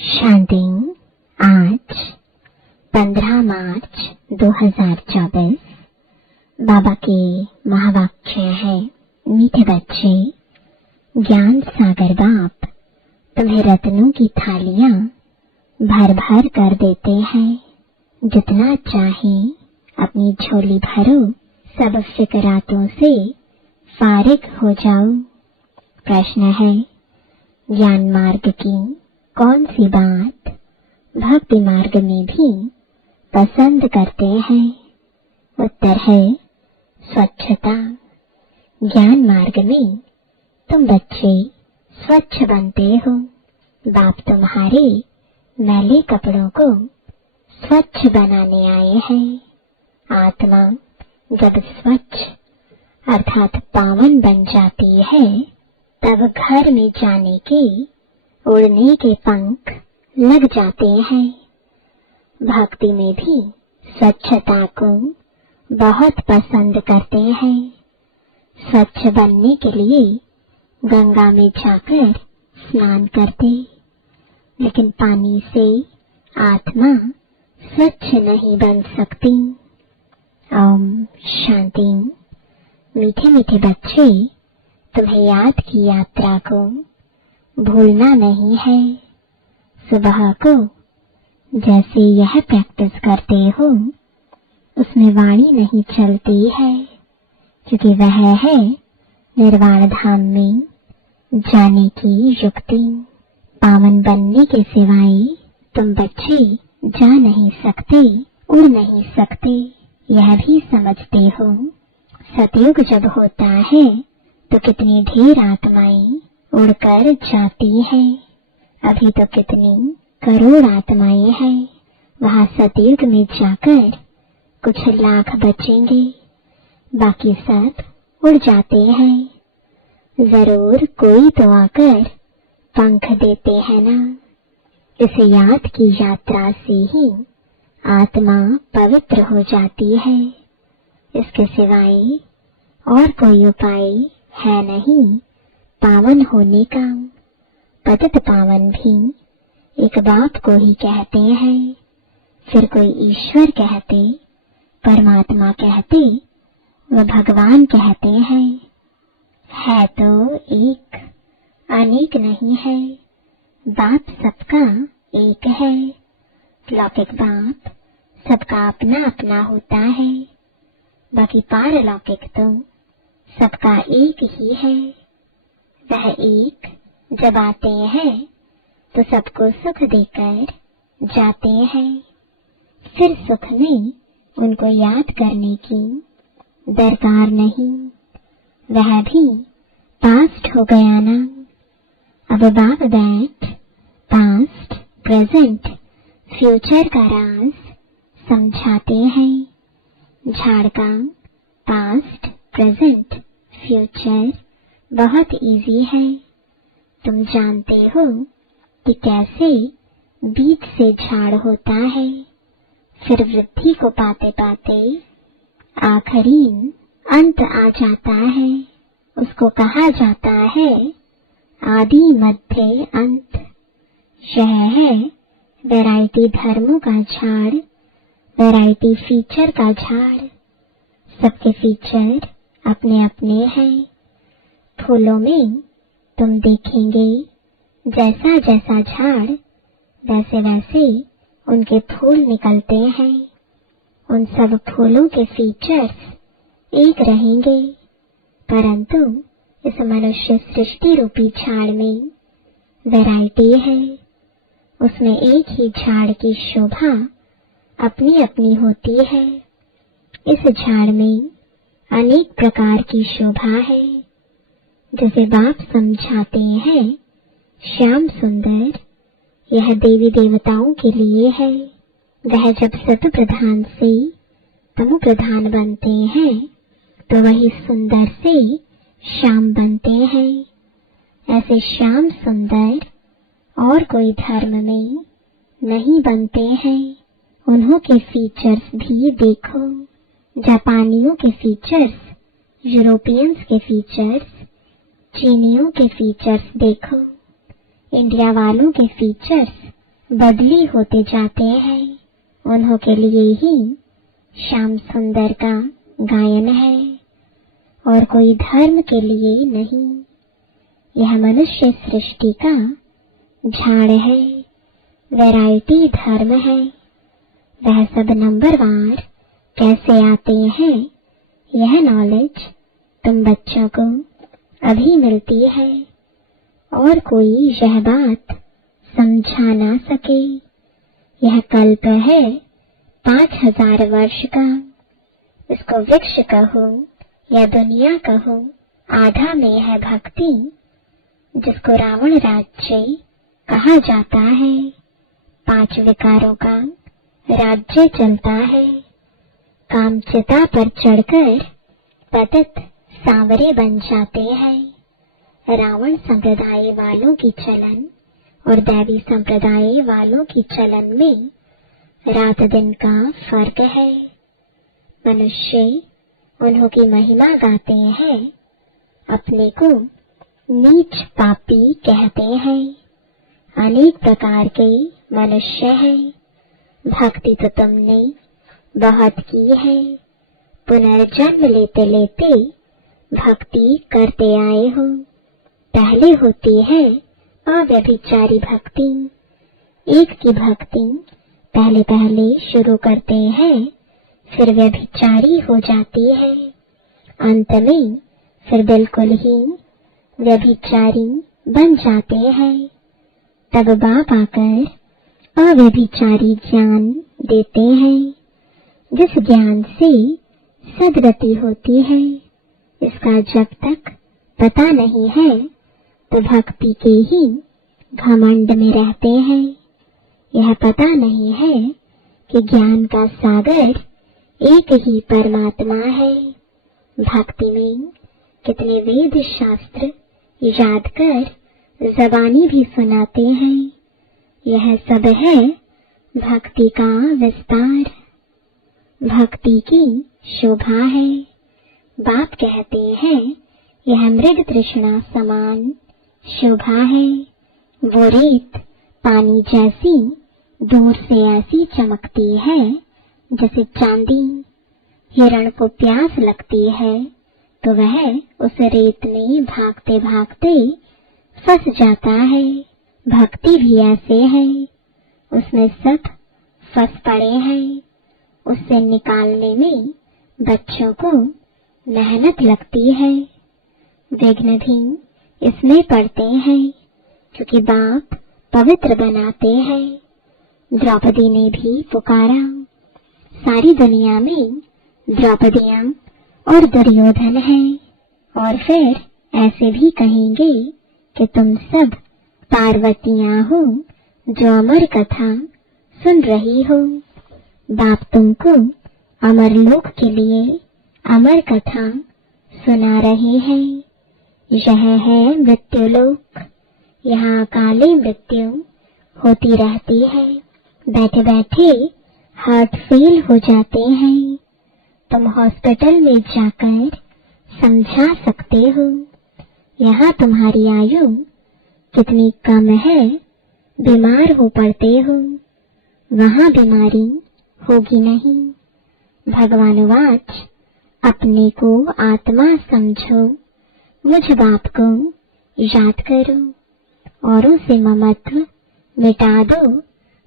शांति। आज 15 मार्च 2024। बाबा के महावाक्य है, मीठे बच्चे, ज्ञान सागर बाप तुम्हें रत्नों की थालियां भर भर कर देते हैं। जितना चाहे अपनी झोली भरो, सब फिक्रातों से फारिग हो जाओ। प्रश्न है, ज्ञान मार्ग की कौन सी बात भक्ति मार्ग में भी पसंद करते हैं? उत्तर है स्वच्छता। ज्ञान मार्ग में तुम बच्चे स्वच्छ बनते हो। बाप तुम्हारे मैले कपड़ों को स्वच्छ बनाने आए हैं। आत्मा जब स्वच्छ अर्थात पावन बन जाती है, तब घर में जाने के उड़ने के पंख लग जाते हैं। भक्ति में भी स्वच्छता को बहुत पसंद करते हैं। स्वच्छ बनने के लिए गंगा में जाकर स्नान करते, लेकिन पानी से आत्मा स्वच्छ नहीं बन सकती। ओम शांति। मीठे मीठे बच्चे, तुम्हें याद की यात्रा को भूलना नहीं है। सुबह को जैसे यह प्रैक्टिस करते हो, उसमें वाणी नहीं चलती है, क्योंकि वह है निर्वाण धाम में जाने की युक्ति। पावन बनने के सिवाय तुम बच्चे जा नहीं सकते, उड़ नहीं सकते, यह भी समझते हो। सतयुग जब होता है तो कितनी ढेर आत्माएं उड़कर जाती है। अभी तो कितनी करोड़ आत्माएं हैं। वहां सतयुग में जाकर कुछ लाख बचेंगे, बाकी सब उड़ जाते हैं। जरूर कोई तो आकर पंख देते हैं ना। इसे याद की यात्रा से ही आत्मा पवित्र हो जाती है। इसके सिवाय और कोई उपाय है नहीं पावन होने का। पतित पावन भी एक बाप को ही कहते हैं, फिर कोई ईश्वर कहते, परमात्मा कहते, व भगवान कहते हैं। है तो एक, अनेक नहीं है। बाप सबका एक है। लौकिक बाप सबका अपना अपना होता है, बाकी पारलौकिक तो सबका एक ही है। वह एक जब आते हैं तो सबको सुख देकर जाते हैं। फिर सुख में उनको याद करने की दरकार नहीं। वह भी पास्ट हो गया ना। अब बाप बैठ पास्ट, प्रेजेंट, फ्यूचर का राज समझाते हैं। झाड़ का पास्ट, प्रेजेंट, फ्यूचर बहुत इजी है। तुम जानते हो कि कैसे बीज से झाड़ होता है, फिर वृद्धि को पाते पाते आखिरी अंत आ जाता है। उसको कहा जाता है आदि मध्य अंत। यह है वैरायटी धर्मों का झाड़, वैरायटी फीचर का झाड़। सबके फीचर अपने अपने हैं। फूलों में तुम देखेंगे जैसा जैसा झाड़, वैसे वैसे उनके फूल निकलते हैं। उन सब फूलों के फीचर्स एक रहेंगे, परंतु इस मनुष्य सृष्टि रूपी झाड़ में वैरायटी है। उसमें एक ही झाड़ की शोभा अपनी अपनी होती है। इस झाड़ में अनेक प्रकार की शोभा है। जैसे बाप समझाते हैं, श्याम सुंदर यह देवी देवताओं के लिए है। वह जब सत प्रधान से तमो प्रधान बनते हैं तो वही सुंदर से श्याम बनते हैं। ऐसे श्याम सुंदर और कोई धर्म में नहीं बनते हैं। उन्हों के फीचर्स भी देखो। जापानियों के फीचर्स, यूरोपियंस के फीचर्स, चीनियों के फीचर्स देखो। इंडिया वालों के फीचर्स बदली होते जाते हैं, उन्हों के लिए ही श्याम सुंदर का गायन है और कोई धर्म के लिए नहीं। यह मनुष्य सृष्टि का झाड़ है, वैरायटी धर्म है। वह सब नंबरवार कैसे आते हैं, यह नॉलेज तुम बच्चों को अभी मिलती है और कोई यह बात समझा ना सके। यह कल्प है 5000 वर्ष का। इसको वृक्ष कहो या दुनिया कहो, आधा में है भक्ति, जिसको रावण राज्य कहा जाता है। 5 विकारों का राज्य चलता है। कामचिता पर चढ़कर पतित सांवरे बन जाते हैं। रावण संप्रदाय वालों की चलन और दैवी संप्रदाय वालों की चलन में रात दिन का फर्क है। मनुष्य उन्हों की महिमा गाते हैं, अपने को नीच पापी कहते हैं। अनेक प्रकार के मनुष्य हैं। भक्ति तो तुमने बहुत की है। पुनर्जन्म लेते लेते भक्ति करते आए हो। पहले होती है अव्यभिचारी भक्ति। एक की भक्ति पहले पहले शुरू करते हैं, फिर व्यभिचारी हो जाती है। अंत में फिर बिल्कुल ही व्यभिचारी बन जाते हैं। तब बाप आकर अव्यभिचारी ज्ञान देते हैं, जिस ज्ञान से सद्गति होती है। इसका जब तक पता नहीं है तो भक्ति के ही घमंड में रहते हैं। यह पता नहीं है कि ज्ञान का सागर एक ही परमात्मा है। भक्ति में कितने वेद शास्त्र याद कर ज़बानी भी सुनाते हैं। यह सब है भक्ति का विस्तार। भक्ति की शोभा है। बाप कहते हैं यह मृग तृष्णा समान शोभा है। वो रेत पानी जैसी दूर से ऐसी चमकती है जैसे चांदी। हिरण को प्यास लगती है तो वह उस रेत में भागते भागते फंस जाता है। भक्ति भी ऐसे है, उसमें सब फंस पड़े हैं। उससे निकालने में बच्चों को मेहनत लगती है। विघ्न भी इसमें पड़ते हैं, क्योंकि बाप पवित्र बनाते हैं। द्रौपदी ने भी पुकारा। सारी दुनिया में द्रौपदियां और दुर्योधन हैं, और फिर ऐसे भी कहेंगे कि तुम सब पार्वतियां हो जो अमर कथा सुन रही हो। बाप तुमको अमर लोक के लिए अमर कथा सुना रहे हैं। यह है मृत्युलोक। यहाँ काले मृत्यु होती रहती है। बैठे बैठे हार्ट फेल हो जाते हैं। तुम हॉस्पिटल में जाकर समझा सकते हो यहाँ तुम्हारी आयु कितनी कम है, बीमार हो पड़ते हो। वहाँ बीमारी होगी नहीं। भगवान वाच अपने को आत्मा समझो, मुझ बाप को याद करो, औरों से ममत्व मिटा दो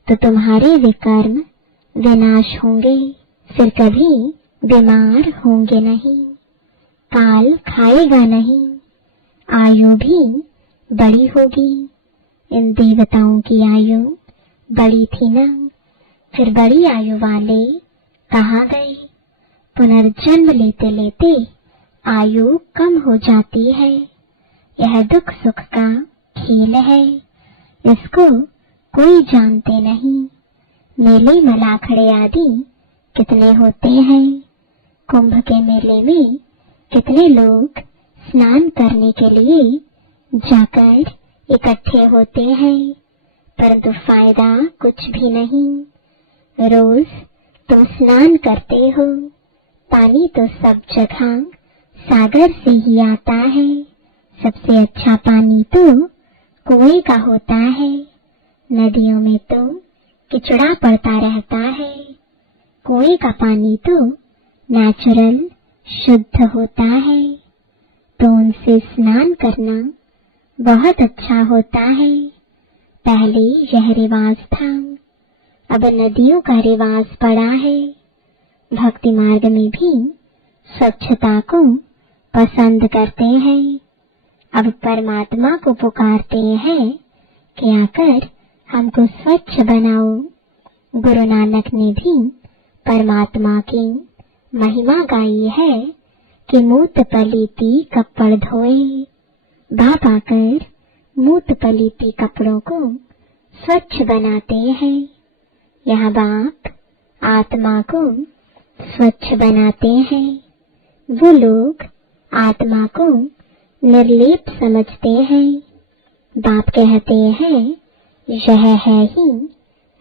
तो तुम्हारे विकर्म विनाश होंगे। फिर कभी बीमार होंगे नहीं, काल खाएगा नहीं, आयु भी बड़ी होगी। इन देवताओं की आयु बड़ी थी ना, फिर बड़ी आयु वाले कहाँ गए? पुनर्जन्म लेते लेते आयु कम हो जाती है। यह दुख सुख का खेल है, इसको कोई जानते नहीं। मेले मलाखड़े आदि कितने होते हैं। कुंभ के मेले में कितने लोग स्नान करने के लिए जाकर इकट्ठे होते हैं, परंतु फायदा कुछ भी नहीं। रोज तुम स्नान करते हो, पानी तो सब जगह सागर से ही आता है। सबसे अच्छा पानी तो कुएं का होता है। नदियों में तो किचड़ा पड़ता रहता है। कुएं का पानी तो नेचुरल शुद्ध होता है, तो उनसे स्नान करना बहुत अच्छा होता है। पहले यह रिवाज था, अब नदियों का रिवाज पड़ा है। भक्ति मार्ग में भी स्वच्छता को पसंद करते हैं। अब परमात्मा को पुकारते हैं कि आकर हमको स्वच्छ बनाओ। गुरु नानक ने भी परमात्मा की महिमा गाई है कि मूत पलीती कपड़ धोए। बाप आकर मूत पलीती कपड़ों को स्वच्छ बनाते हैं। यह बाप आत्मा को स्वच्छ बनाते हैं। वो लोग आत्मा को निर्लेप समझते हैं। बाप कहते हैं यह है ही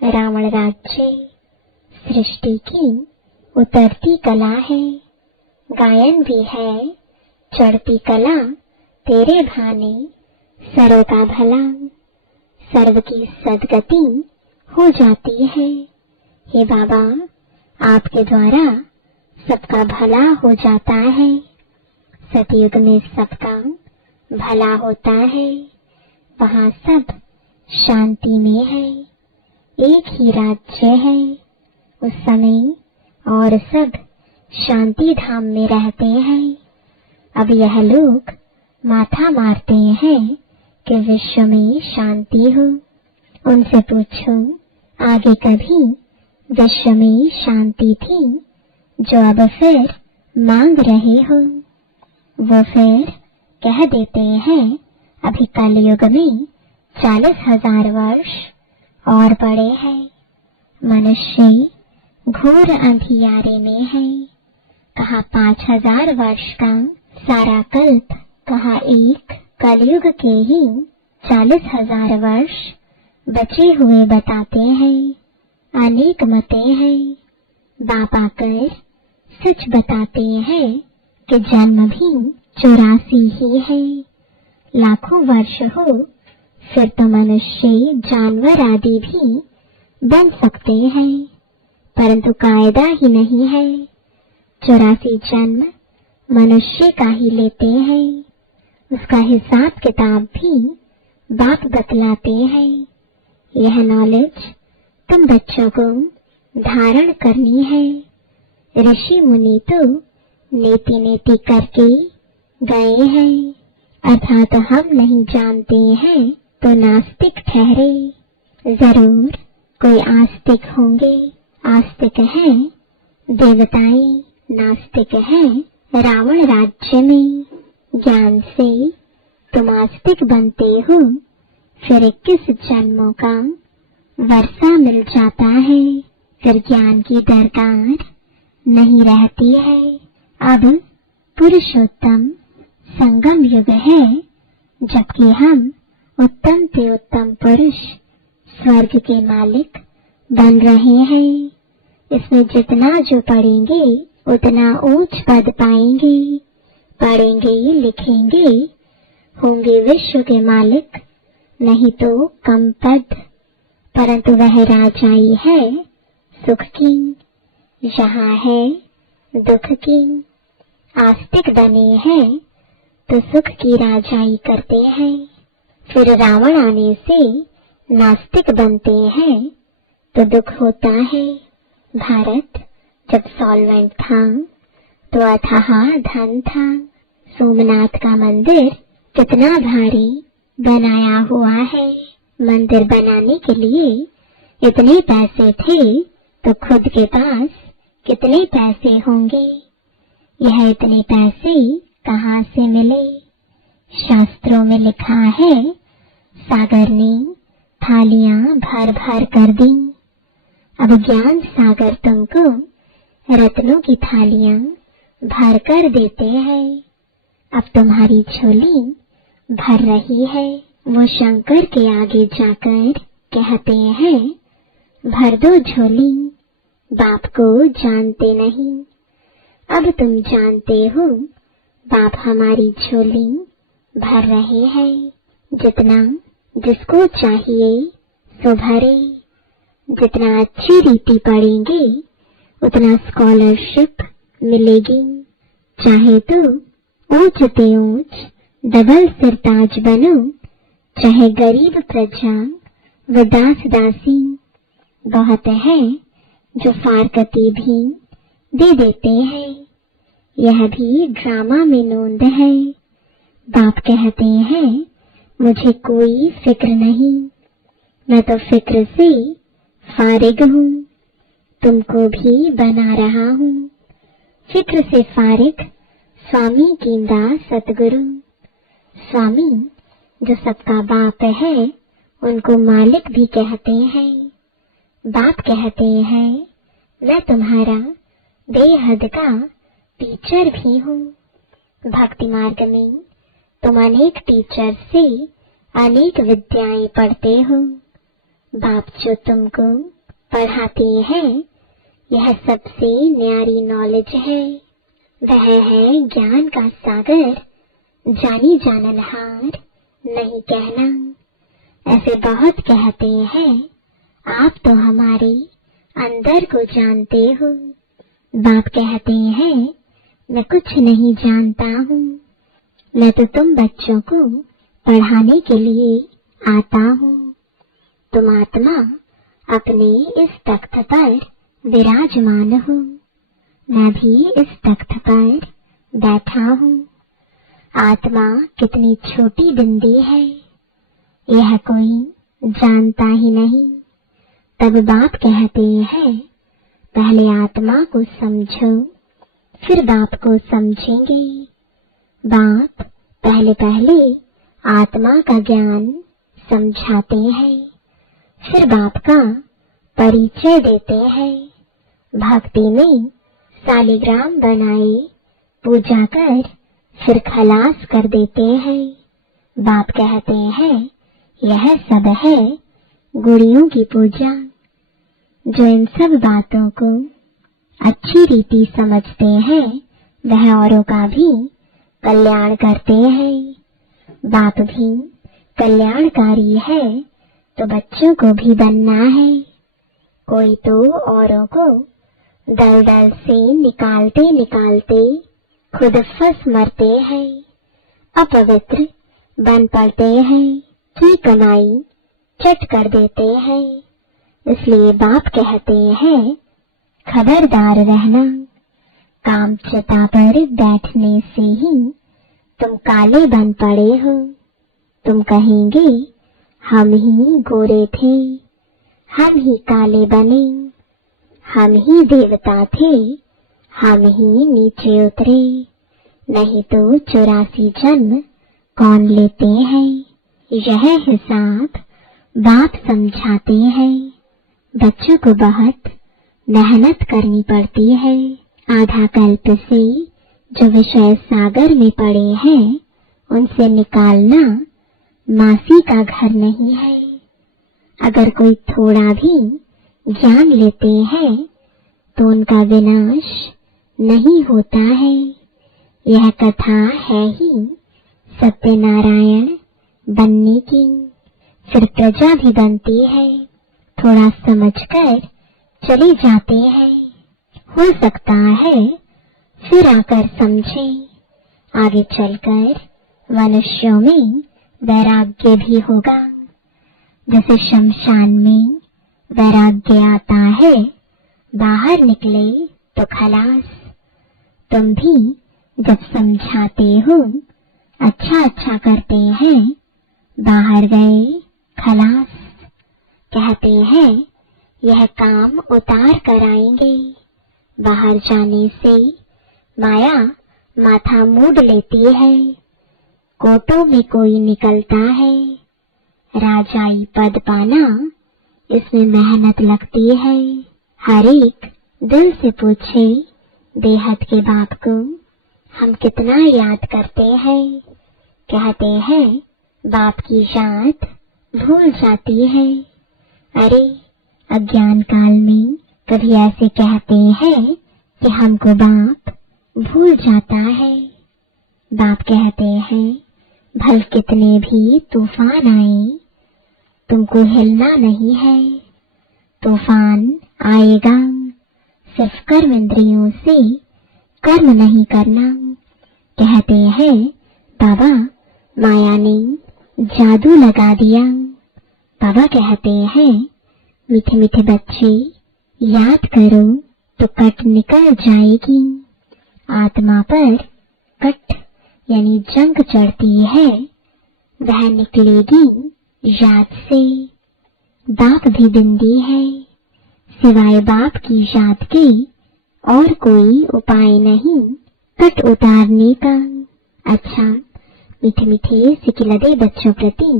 रावण राज्य, सृष्टि की उतरती कला है। गायन भी है चढ़ती कला, तेरे भाने सर्व का भला। सर्व की सदगति हो जाती है। हे बाबा, आपके द्वारा सबका भला हो जाता है। सतयुग में सबका भला होता है। वहाँ सब शांति में है। एक ही राज्य है उस समय, और सब शांति धाम में रहते हैं। अब यह लोग माथा मारते हैं कि विश्व में शांति हो। उनसे पूछो, आगे कभी विश्व में शांति थी जो अब फिर मांग रहे हो? वो फिर कह देते हैं अभी कलयुग में 40,000 वर्ष और पड़े हैं। मनुष्य घोर अंधियारे में है। कहा 5,000 वर्ष का सारा कल्प, कहा एक कलयुग के ही 40,000 वर्ष बचे हुए बताते हैं। अनेक मतें हैं। बाप आकर सच बताते हैं कि जन्म भी 84 ही है। लाखों वर्ष हो फिर तो मनुष्य जानवर आदि भी बन सकते हैं, परंतु कायदा ही नहीं है। 84 जन्म मनुष्य का ही लेते हैं। उसका हिसाब किताब भी बाप बतलाते हैं। यह नॉलेज तुम बच्चों को धारण करनी है। ऋषि मुनि तो नीति नीति करके गए हैं, अर्थात हम नहीं जानते हैं तो नास्तिक ठहरे। जरूर कोई आस्तिक होंगे। आस्तिक हैं देवताएं, नास्तिक हैं रावण राज्य में। ज्ञान से तुम आस्तिक बनते हो, फिर 21 जन्मों का वर्षा मिल जाता है। फिर ज्ञान की दरकार नहीं रहती है। अब पुरुषोत्तम संगम युग है, जबकि हम उत्तम से उत्तम पुरुष स्वर्ग के मालिक बन रहे हैं। इसमें जितना जो पढ़ेंगे उतना ऊंच पद पाएंगे। पढ़ेंगे लिखेंगे होंगे विश्व के मालिक, नहीं तो कम पद। परंतु वह राजाई है सुख की, यहाँ है दुख की। आस्तिक बने हैं तो सुख की राजाई करते हैं, फिर रावण आने से नास्तिक बनते हैं तो दुख होता है। भारत जब सॉल्वेंट था तो अथाह धन था। सोमनाथ का मंदिर कितना भारी बनाया हुआ है। मंदिर बनाने के लिए इतने पैसे थे तो खुद के पास कितने पैसे होंगे। यह इतने पैसे कहाँ से मिले? शास्त्रों में लिखा है सागर ने थालियां भर भर कर दी। अब ज्ञान सागर तुमको रत्नों की थालियां भर कर देते हैं। अब तुम्हारी झोली भर रही है। वो शंकर के आगे जाकर कहते हैं भर दो झोली। बाप को जानते नहीं, अब तुम जानते हो। बाप हमारी झोली भर रहे हैं। जितना जिसको चाहिए सो भरे। जितना अच्छी रीति पढ़ेंगे उतना स्कॉलरशिप मिलेगी। चाहे तो ऊंच ते ऊंच डबल सिरताज बनो, चाहे गरीब प्रजा व दास दासी। बहुत है जो फारकती भी दे देते हैं, यह भी ड्रामा में नोंद है। बाप कहते हैं मुझे कोई फिक्र नहीं, मैं तो फिक्र से फारिग हूँ, तुमको भी बना रहा हूँ। फिक्र से फारिग स्वामी कींदा सतगुरु। स्वामी जो सबका बाप है उनको मालिक भी कहते हैं। बाप कहते हैं मैं तुम्हारा बेहद का टीचर भी हूँ। भक्ति मार्ग में तुम अनेक टीचर से अनेक विद्याएं पढ़ते हो। बाप जो तुमको पढ़ाते हैं यह सबसे न्यारी नॉलेज है। वह है ज्ञान का सागर, जानी जाननहार नहीं कहना। ऐसे बहुत कहते हैं आप तो हमारे अंदर को जानते हो। बाप कहते हैं मैं कुछ नहीं जानता हूँ, मैं तो तुम बच्चों को पढ़ाने के लिए आता हूँ। तुम आत्मा अपने इस तख्त पर विराजमान हो, मैं भी इस तख्त पर बैठा हूँ। आत्मा कितनी छोटी बिंदी है यह कोई जानता ही नहीं। तब बाप कहते हैं पहले आत्मा को समझो फिर बाप को समझेंगे। बाप पहले पहले आत्मा का ज्ञान समझाते हैं, फिर बाप का परिचय देते हैं। भक्ति में सालिग्राम बनाए पूजा कर फिर खलास कर देते हैं। बाप कहते हैं यह सब है गुड़ियों की पूजा। जो इन सब बातों को अच्छी रीति समझते हैं वह औरों का भी कल्याण करते हैं। बाप भी कल्याणकारी है तो बच्चों को भी बनना है। कोई तो औरों को दलदल से निकालते निकालते खुद फंस मरते हैं, अपवित्र बन पड़ते हैं की कमाई चट कर देते हैं। इसलिए बाप कहते हैं खबरदार रहना, काम चता पर बैठने से ही तुम काले बन पड़े हो। तुम कहेंगे हम ही गोरे थे, हम ही काले बने, हम ही देवता थे, हम ही नीचे उतरे। नहीं तो 84 जन्म कौन लेते हैं, यह हिसाब बाप समझाते हैं। बच्चों को बहुत मेहनत करनी पड़ती है। आधा कल्प से जो विषय सागर में पड़े हैं उनसे निकालना मासी का घर नहीं है। अगर कोई थोड़ा भी ज्ञान लेते हैं तो उनका विनाश नहीं होता है। यह कथा है ही सत्यनारायण बनने की, फिर प्रजा भी बनती है। थोड़ा समझकर चले जाते हैं, हो सकता है फिर आकर समझे। आगे चलकर मनुष्यों में वैराग्य भी होगा। जैसे शमशान में वैराग्य आता है, बाहर निकले तो खलास। तुम भी जब समझाते हो, अच्छा अच्छा करते हैं, बाहर गए खलास। कहते हैं यह काम उतार कर आएंगे। बाहर जाने से माया माथा मूड लेती है। कोटों में कोई निकलता है, राजाई पद पाना इसमें मेहनत लगती है। हर एक दिल से पूछे देहत के बाप को हम कितना याद करते हैं। कहते हैं बाप की याद भूल जाती है। अरे अज्ञान काल में कभी ऐसे कहते हैं कि हमको बाप भूल जाता है। बाप कहते हैं भल कितने भी तूफान आए तुमको हिलना नहीं है। तूफान आएगा, सिर्फ कर्म इंद्रियों से कर्म नहीं करना। कहते हैं बाबा माया ने जादू लगा दिया। बाबा कहते हैं मीठे मीठे बच्चे, याद करो तो कट निकल जाएगी। आत्मा पर कट यानी जंग चढ़ती है, वह निकलेगी याद से। बाप भी बिंदी है, सिवाय बाप की याद के और कोई उपाय नहीं कट उतारने का। अच्छा, मीठे मीठे सिकिलदे बच्चों प्रति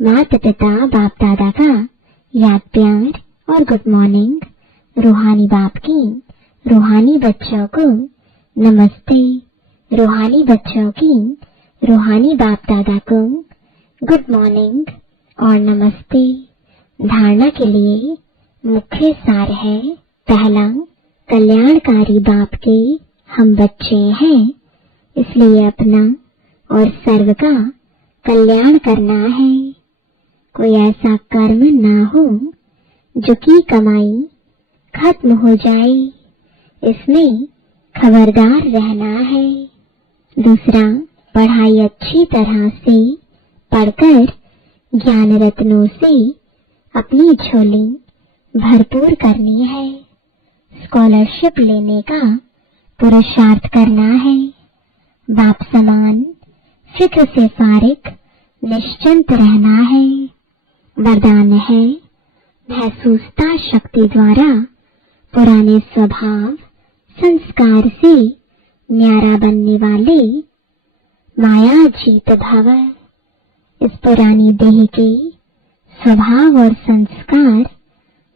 माता पिता बाप दादा का याद प्यार और गुड मॉर्निंग। रूहानी बाप की रूहानी बच्चों को नमस्ते। रूहानी बच्चों की रूहानी बाप दादा को गुड मॉर्निंग और नमस्ते। धारणा के लिए मुख्य सार है, पहला, कल्याणकारी बाप के हम बच्चे हैं, इसलिए अपना और सर्व का कल्याण करना है। कोई ऐसा कर्म ना हो जो की कमाई खत्म हो जाए, इसमें खबरदार रहना है। दूसरा, पढ़ाई अच्छी तरह से पढ़कर ज्ञान रत्नों से अपनी झोली भरपूर करनी है। स्कॉलरशिप लेने का पुरुषार्थ करना है। बाप समान फिक्र से फारिग निश्चिंत रहना है। वरदान है, महसूसता शक्ति द्वारा पुराने स्वभाव संस्कार से न्यारा बनने वाले माया जीत भव। इस पुरानी देह के स्वभाव और संस्कार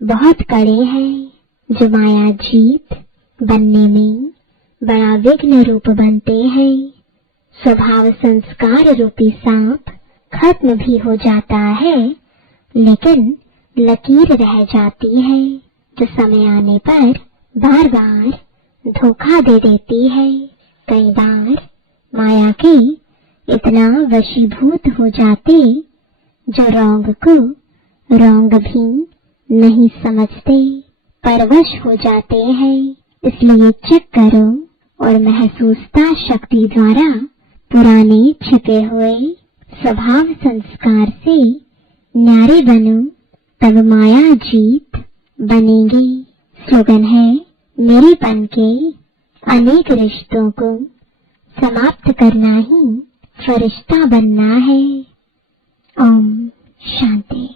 बहुत कड़े हैं, जो माया जीत बनने में बड़ा विघ्न रूप बनते हैं। स्वभाव संस्कार रूपी सांप खत्म भी हो जाता है, लेकिन लकीर रह जाती है, जो समय आने पर बार बार धोखा दे देती है। कई बार माया के इतना वशीभूत हो जाते, जो रॉन्ग को रॉन्ग भी नहीं समझते, परवश हो जाते हैं। इसलिए चेक करो और महसूसता शक्ति द्वारा पुराने छिपे हुए स्वभाव संस्कार से न्यारे बनो, तब माया जीत बनेगी। स्लोगन है, मेरेपन के अनेक रिश्तों को समाप्त करना ही फरिश्ता बनना है। ओम शांति।